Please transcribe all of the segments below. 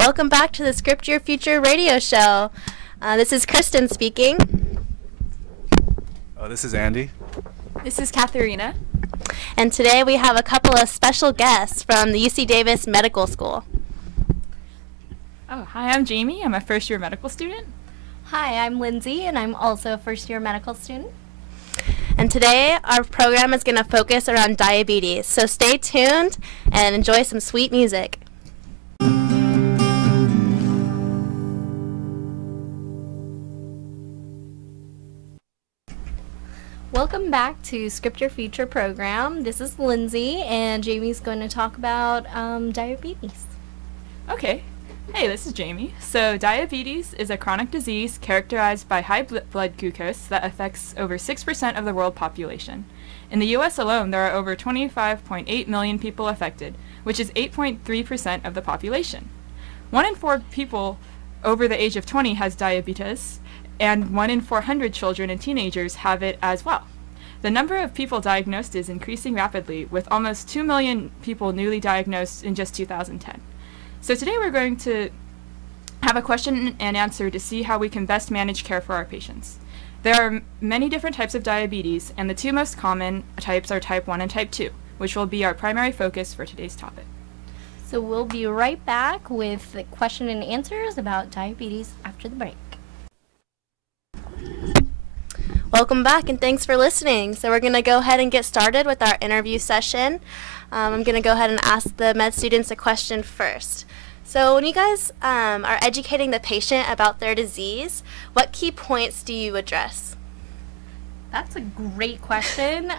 Welcome back to the Script Your Future radio show. This is Kristen speaking. This is Andy. This is Katharina. And today we have a couple of special guests from the UC Davis Medical School. Oh, hi, I'm Jamie. I'm a first-year medical student. Hi, I'm Lindsay, and I'm also a first-year medical student. And today our program is going to focus around diabetes. So stay tuned and enjoy some sweet music. Welcome back to Script Your Future program. This is Lindsay, and Jamie's going to talk about diabetes. Okay. Hey, this is Jamie. So diabetes is a chronic disease characterized by high blood glucose that affects over 6% of the world population. In the U.S. alone, there are over 25.8 million people affected, which is 8.3% of the population. 1 in 4 people over the age of 20 has diabetes, and 1 in 400 children and teenagers have it as well. The number of people diagnosed is increasing rapidly, with almost 2 million people newly diagnosed in just 2010. So today we're going to have a question and answer to see how we can best manage care for our patients. There are many different types of diabetes, and the 2 most common types are type 1 and type 2, which will be our primary focus for today's topic. So we'll be right back with the question and answers about diabetes after the break. Welcome back and thanks for listening. So we're going to go ahead and get started with our interview session. I'm going to go ahead and ask the med students a question first. So when you guys are educating the patient about their disease, what key points do you address? That's a great question.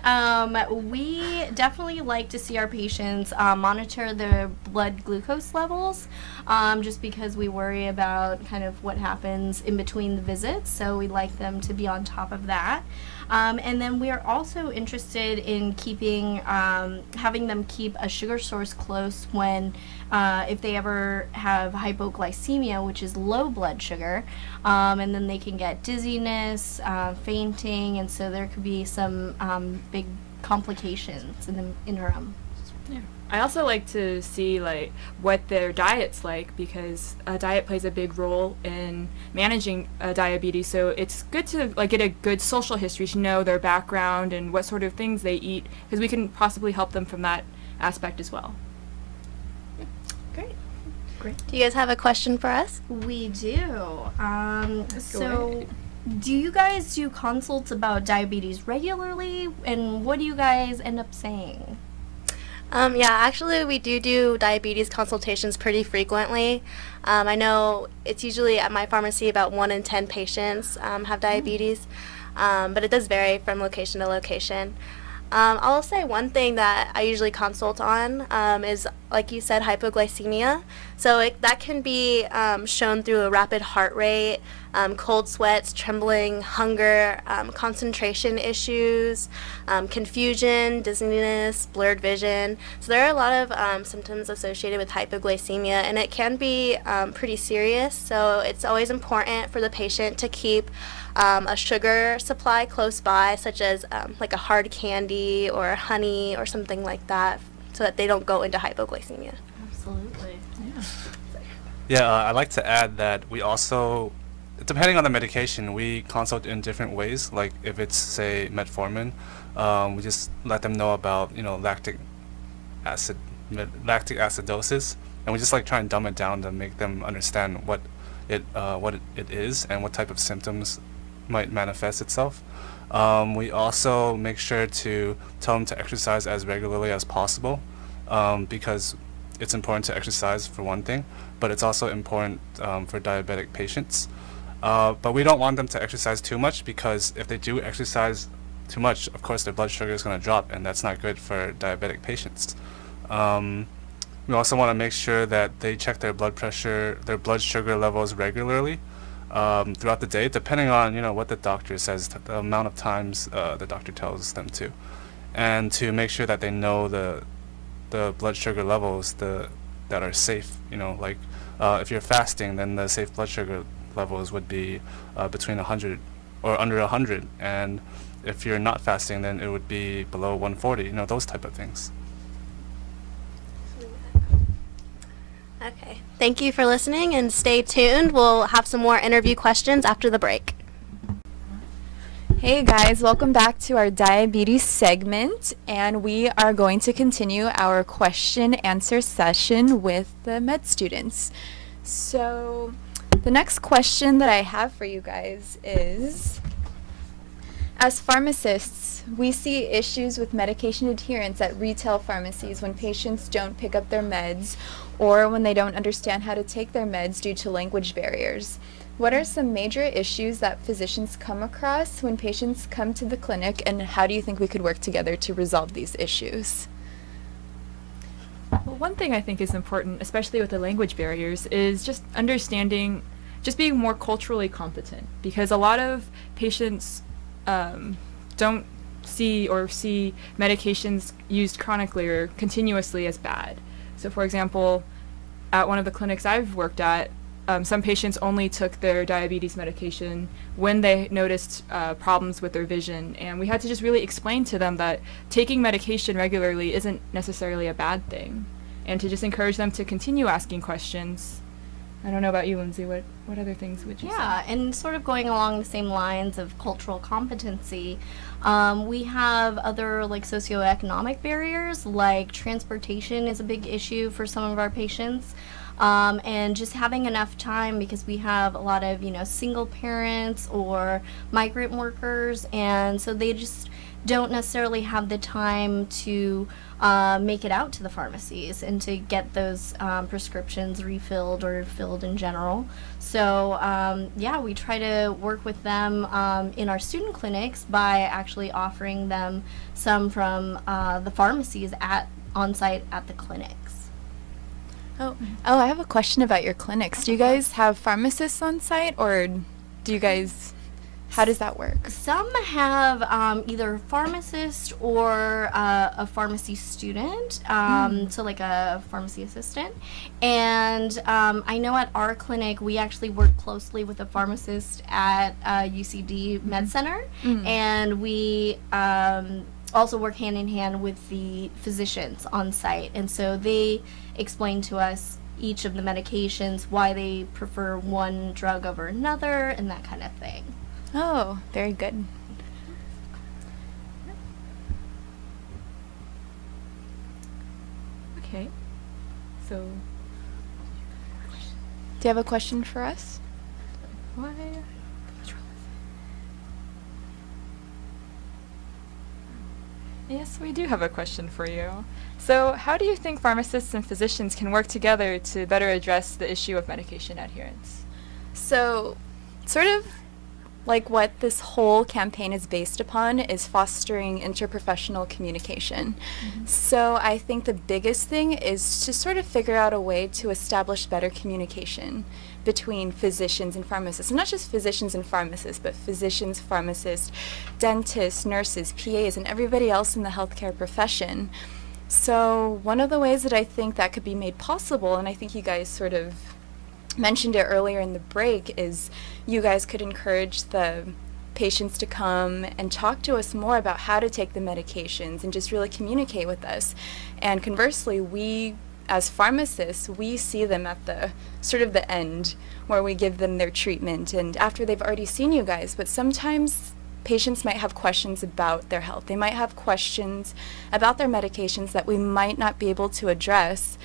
We definitely like to see our patients monitor their blood glucose levels, just because we worry about kind of what happens in between the visits, so we like them to be on top of that. And then we are also interested in having them keep a sugar source close when, if they ever have hypoglycemia, which is low blood sugar, and then they can get dizziness, fainting, and so there could be some big complications in the interim. Yeah. I also like to see what their diet's like, because diet plays a big role in managing diabetes. So it's good to get a good social history to know their background and what sort of things they eat, because we can possibly help them from that aspect as well. Great. Do you guys have a question for us? We do. Do you guys do consults about diabetes regularly, and what do you guys end up saying? Yeah, actually we do diabetes consultations pretty frequently. I know it's usually at my pharmacy about 1 in 10 patients have diabetes, but it does vary from location to location. I'll say one thing that I usually consult on is, like you said, hypoglycemia. So that can be shown through a rapid heart rate, cold sweats, trembling, hunger, concentration issues, confusion, dizziness, blurred vision. So there are a lot of symptoms associated with hypoglycemia, and it can be pretty serious. So it's always important for the patient to keep a sugar supply close by, such as like a hard candy or honey or something like that, so that they don't go into hypoglycemia. Absolutely. Yeah, I'd like to add that we also, depending on the medication, we consult in different ways. Like if it's, say, metformin, we just let them know about, lactic acidosis, and we just try and dumb it down to make them understand what it is and what type of symptoms might manifest itself. We also make sure to tell them to exercise as regularly as possible, because it's important to exercise for one thing, but it's also important for diabetic patients. But we don't want them to exercise too much, because if they do exercise too much, of course their blood sugar is going to drop, and that's not good for diabetic patients. We also want to make sure that they check their blood pressure, their blood sugar levels regularly throughout the day, depending on what the doctor says, the amount of times the doctor tells them to, and to make sure that they know the blood sugar levels that are safe. If you're fasting, then the safe blood sugar levels would be between 100 or under 100, and if you're not fasting, then it would be below 140. Those type of things. Okay. Thank you for listening, and stay tuned. We'll have some more interview questions after the break. Hey guys, welcome back to our diabetes segment, and we are going to continue our question answer session with the med students. So the next question that I have for you guys is, as pharmacists, we see issues with medication adherence at retail pharmacies when patients don't pick up their meds or when they don't understand how to take their meds due to language barriers. What are some major issues that physicians come across when patients come to the clinic, and how do you think we could work together to resolve these issues? Well, one thing I think is important, especially with the language barriers, is just understanding, just being more culturally competent, because a lot of patients don't see medications used chronically or continuously as bad. So for example, at one of the clinics I've worked at, some patients only took their diabetes medication when they noticed problems with their vision, and we had to just really explain to them that taking medication regularly isn't necessarily a bad thing, and to just encourage them to continue asking questions. I don't know about you, Lindsay, what other things would you say? Yeah, and sort of going along the same lines of cultural competency, we have other like socioeconomic barriers, like transportation is a big issue for some of our patients. And just having enough time, because we have a lot of, single parents or migrant workers, and so they just don't necessarily have the time to make it out to the pharmacies and to get those prescriptions refilled or filled in general. So yeah, we try to work with them in our student clinics by actually offering them some from the pharmacies on site at the clinics. Oh, I have a question about your clinics. Do you guys have pharmacists on site, or do you guys, how does that work? Some have either a pharmacist or a pharmacy student, so like a pharmacy assistant. And I know at our clinic, we actually work closely with a pharmacist at UCD Med Center, and we also work hand in hand with the physicians on site. And so they explain to us each of the medications, why they prefer one drug over another, and that kind of thing. Oh, very good. Okay. So, Do you have a question for us? why? Yes, we do have a question for you. So, how do you think pharmacists and physicians can work together to better address the issue of medication adherence? So, sort of like what this whole campaign is based upon is fostering interprofessional communication. So I think the biggest thing is to sort of figure out a way to establish better communication between physicians and pharmacists. And not just physicians and pharmacists, but physicians, pharmacists, dentists, nurses, PAs, and everybody else in the healthcare profession. So one of the ways that I think that could be made possible, and I think you guys sort of mentioned it earlier in the break, is you guys could encourage the patients to come and talk to us more about how to take the medications and just really communicate with us. And conversely, we as pharmacists, we see them at the sort of the end where we give them their treatment and after they've already seen you guys. But sometimes patients might have questions about their health. They might have questions about their medications that we might not be able to address.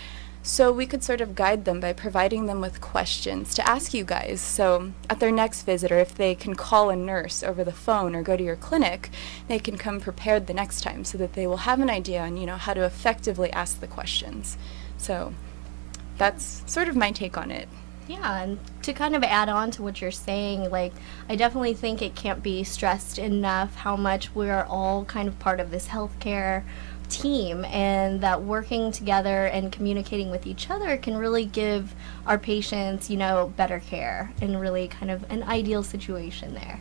So we could sort of guide them by providing them with questions to ask you guys. So at their next visit, or if they can call a nurse over the phone or go to your clinic, they can come prepared the next time so that they will have an idea on, how to effectively ask the questions. So that's sort of my take on it. Yeah, and to kind of add on to what you're saying, like, I definitely think it can't be stressed enough how much we're all kind of part of this healthcare team, and that working together and communicating with each other can really give our patients, better care and really kind of an ideal situation there.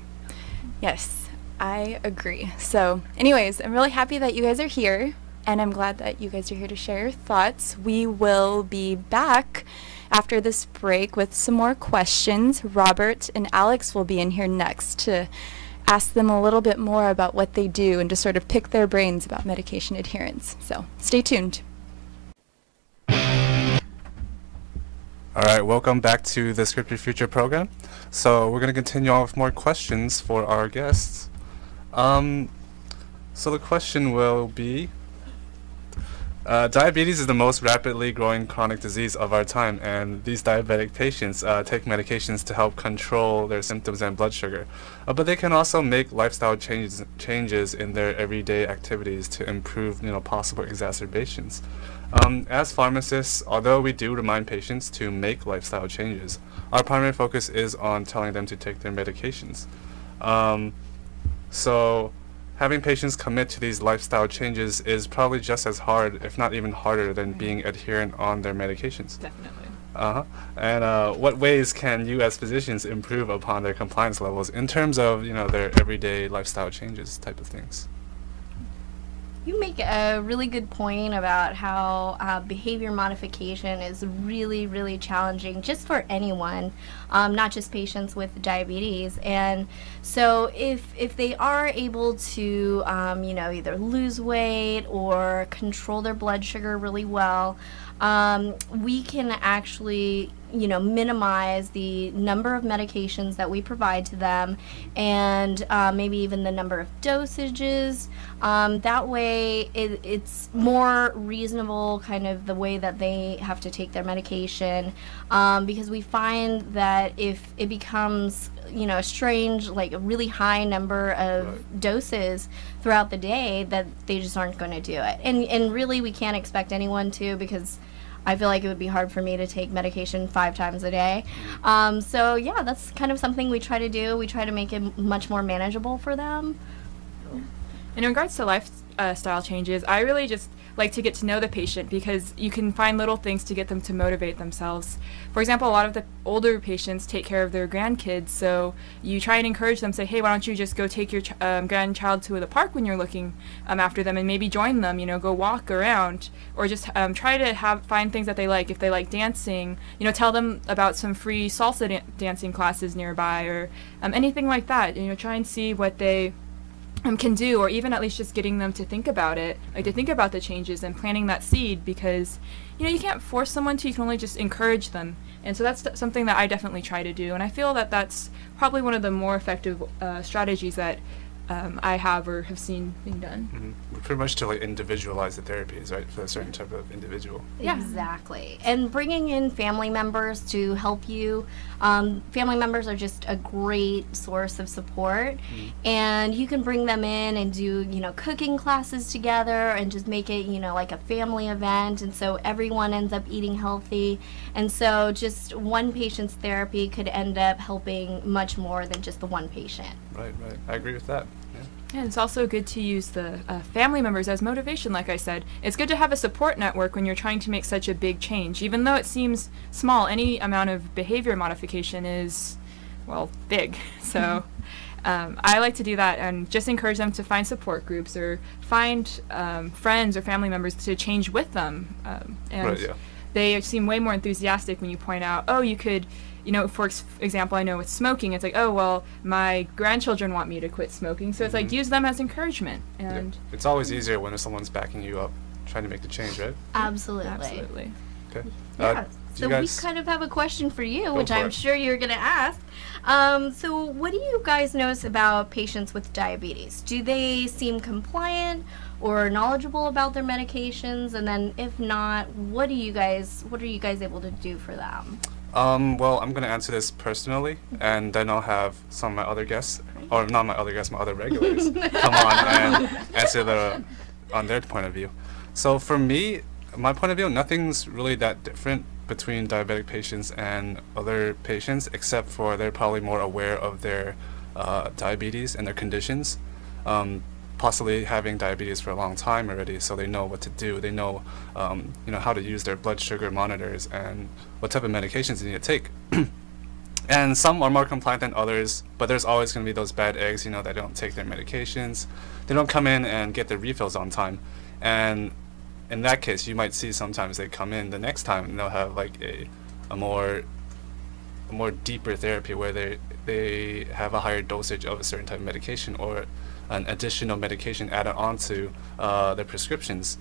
Yes, I agree. So anyways, I'm really happy that you guys are here, and I'm glad that you guys are here to share your thoughts. We will be back after this break with some more questions. Robert and Alex will be in here next to ask them a little bit more about what they do and to sort of pick their brains about medication adherence. So stay tuned. All right, welcome back to the Script Your Future program. So we're going to continue on with more questions for our guests. So the question will be, diabetes is the most rapidly growing chronic disease of our time, and these diabetic patients take medications to help control their symptoms and blood sugar. But they can also make lifestyle changes in their everyday activities to improve, possible exacerbations. As pharmacists, although we do remind patients to make lifestyle changes, our primary focus is on telling them to take their medications. So having patients commit to these lifestyle changes is probably just as hard, if not even harder, than being adherent on their medications. Definitely. And what ways can you as physicians improve upon their compliance levels in terms of, their everyday lifestyle changes type of things? You make a really good point about how behavior modification is really, really challenging just for anyone, not just patients with diabetes. And so if they are able to, either lose weight or control their blood sugar really well, we can actually minimize the number of medications that we provide to them, and maybe even the number of dosages. That way it's more reasonable, kind of the way that they have to take their medication, because we find that if it becomes a strange, like a really high number of doses throughout the day, that they just aren't going to do it. And really we can't expect anyone to, because I feel like it would be hard for me to take medication 5 times a day. So yeah, that's kind of something we try to do. We try to make it much more manageable for them. In regards to lifestyle changes, I really just like to get to know the patient, because you can find little things to get them to motivate themselves. For example, a lot of the older patients take care of their grandkids, so you try and encourage them, say, hey, why don't you just go take your grandchild to the park when you're looking after them, and maybe join them, go walk around, or just try to find things that they like. If they like dancing, tell them about some free salsa dancing classes nearby, or anything like that. Try and see what they can do, or even at least just getting them to think about it, like to think about the changes and planting that seed, because you can't force someone to, you can only just encourage them. And so that's something that I definitely try to do, and I feel that that's probably one of the more effective strategies that I have or have seen being done. Mm-hmm. Pretty much to individualize the therapies, right, for a certain type of individual. Yeah. Exactly. And bringing in family members to help you. Family members are just a great source of support. And you can bring them in and do, cooking classes together and just make it, like a family event. And so everyone ends up eating healthy. And so just one patient's therapy could end up helping much more than just the one patient. Right. I agree with that. And it's also good to use the family members as motivation, like I said. It's good to have a support network when you're trying to make such a big change. Even though it seems small, any amount of behavior modification is, big. So I like to do that and just encourage them to find support groups, or find friends or family members to change with them. They seem way more enthusiastic when you point out, oh, you could... for example, I know with smoking, it's like, oh, well, my grandchildren want me to quit smoking. So it's like, use them as encouragement. And it's always easier when someone's backing you up, trying to make the change, right? Absolutely. Okay. Yeah. So we kind of have a question for you, which I'm sure you're going to ask. So what do you guys notice about patients with diabetes? Do they seem compliant or knowledgeable about their medications? And then if not, what are you guys able to do for them? Well, I'm going to answer this personally, and then I'll have some of my other guests, or not my other guests, my other regulars, come on and answer on their point of view. So for me, my point of view, nothing's really that different between diabetic patients and other patients, except for they're probably more aware of their diabetes and their conditions, possibly having diabetes for a long time already, so they know what to do. They know, how to use their blood sugar monitors and what type of medications they need to take. And some are more compliant than others, but there's always going to be those bad eggs, that don't take their medications. They don't come in and get their refills on time. And in that case, you might see sometimes they come in the next time and they'll have like a more deeper therapy where they have a higher dosage of a certain type of medication, or an additional medication added onto their prescriptions.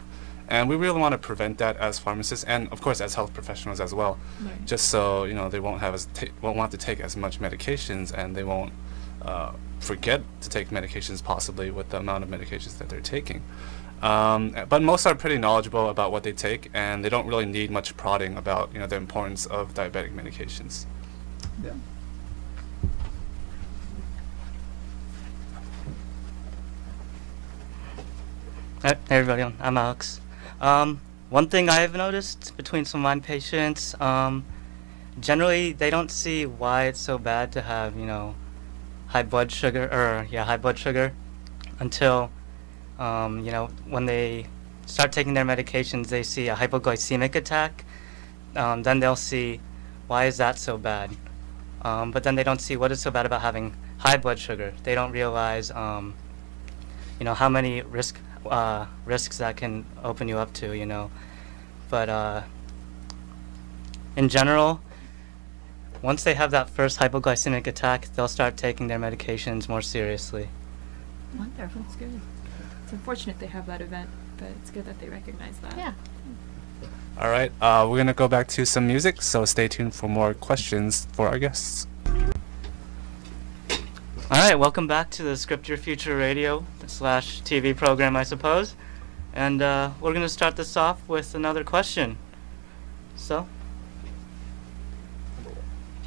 And we really want to prevent that as pharmacists, and of course as health professionals as well, Right. just so they won't have to take as much medications, and they won't forget to take medications possibly with the amount of medications that they're taking. But most are pretty knowledgeable about what they take, and they don't really need much prodding about the importance of diabetic medications. Yeah. Hey everybody, I'm Alex. One thing I've noticed between some of my patients, generally they don't see why it's so bad to have, high blood sugar until, when they start taking their medications, they see a hypoglycemic attack. Then they'll see, why is that so bad? But then they don't see what is so bad about having high blood sugar. They don't realize, how many risks that can open you up to, But in general, once they have that first hypoglycemic attack, they'll start taking their medications more seriously. Wonderful. That's good. It's unfortunate they have that event, but it's good that they recognize that. Yeah. All right, we're going to go back to some music, so stay tuned for more questions for our guests. All right, welcome back to the Script Your Future radio / TV program, I suppose. And we're going to start this off with another question. So,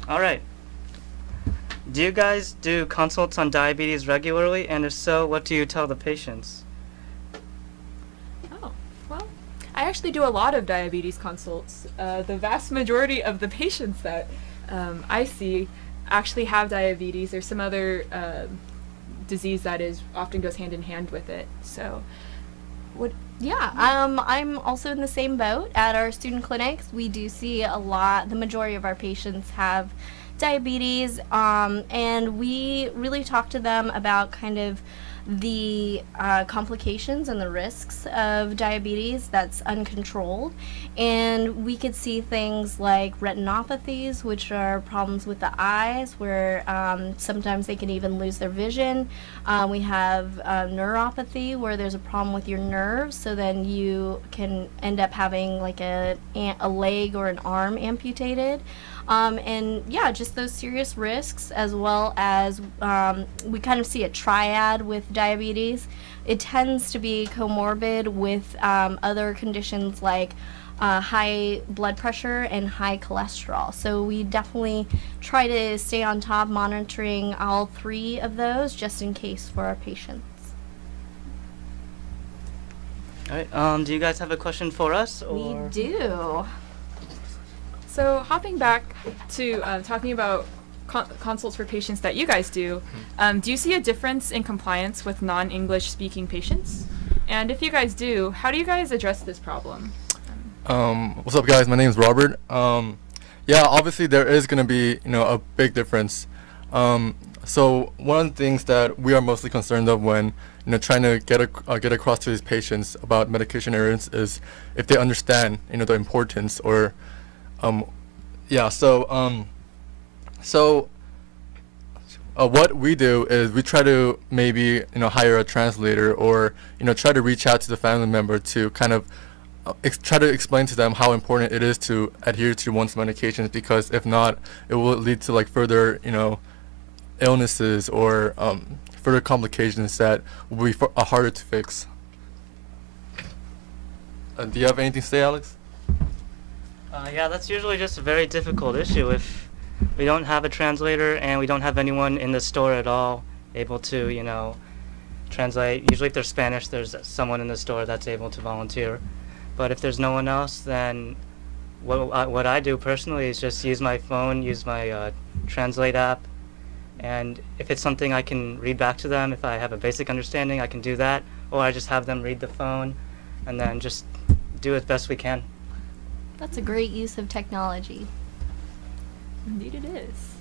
all right. Do you guys do consults on diabetes regularly? And if so, what do you tell the patients? Oh, well, I actually do a lot of diabetes consults. The vast majority of the patients that I see actually have diabetes or some other disease that often goes hand in hand with it. So, Yeah, I'm also in the same boat. At our student clinics, we do see the majority of our patients have diabetes, and we really talk to them about kind of the complications and the risks of diabetes that's uncontrolled. And we could see things like retinopathies, which are problems with the eyes, where sometimes they can even lose their vision. We have neuropathy, where there's a problem with your nerves, so then you can end up having like a leg or an arm amputated. And yeah, just those serious risks, as well as we kind of see a triad with diabetes. It tends to be comorbid with other conditions like high blood pressure and high cholesterol. So we definitely try to stay on top, monitoring all three of those just in case for our patients. All right, do you guys have a question for us? Or? We do. So hopping back to talking about consults for patients that you guys do you see a difference in compliance with non-English speaking patients? And if you guys do, how do you guys address this problem? What's up, guys? My name is Robert. Yeah, obviously there is going to be, a big difference. So one of the things that we are mostly concerned of when, trying to get across to these patients about medication adherence is if they understand, the importance or, what we do is we try to maybe, hire a translator or, try to reach out to the family member to kind of try to explain to them how important it is to adhere to one's medications, because if not, it will lead to like further, illnesses or further complications that will be harder to fix. Do you have anything to say, Alex? Yeah, that's usually just a very difficult issue if we don't have a translator and we don't have anyone in the store at all able to, translate. Usually if there's Spanish, there's someone in the store that's able to volunteer. But if there's no one else, then what I do personally is just use my phone, use my Translate app, and if it's something I can read back to them, if I have a basic understanding, I can do that, or I just have them read the phone, and then just do it best we can. That's a great use of technology. Indeed it is.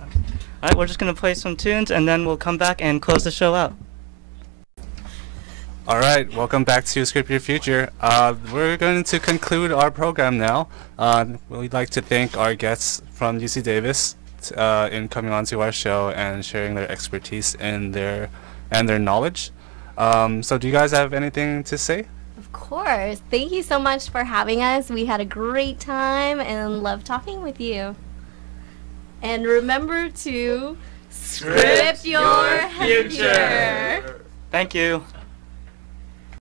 All right, we're just going to play some tunes, and then we'll come back and close the show out. All right, welcome back to Script Your Future. We're going to conclude our program now. We'd like to thank our guests from UC Davis in coming onto our show and sharing their expertise and and their knowledge. So do you guys have anything to say? Of course. Thank you so much for having us. We had a great time and love talking with you. And remember to script your future. Thank you.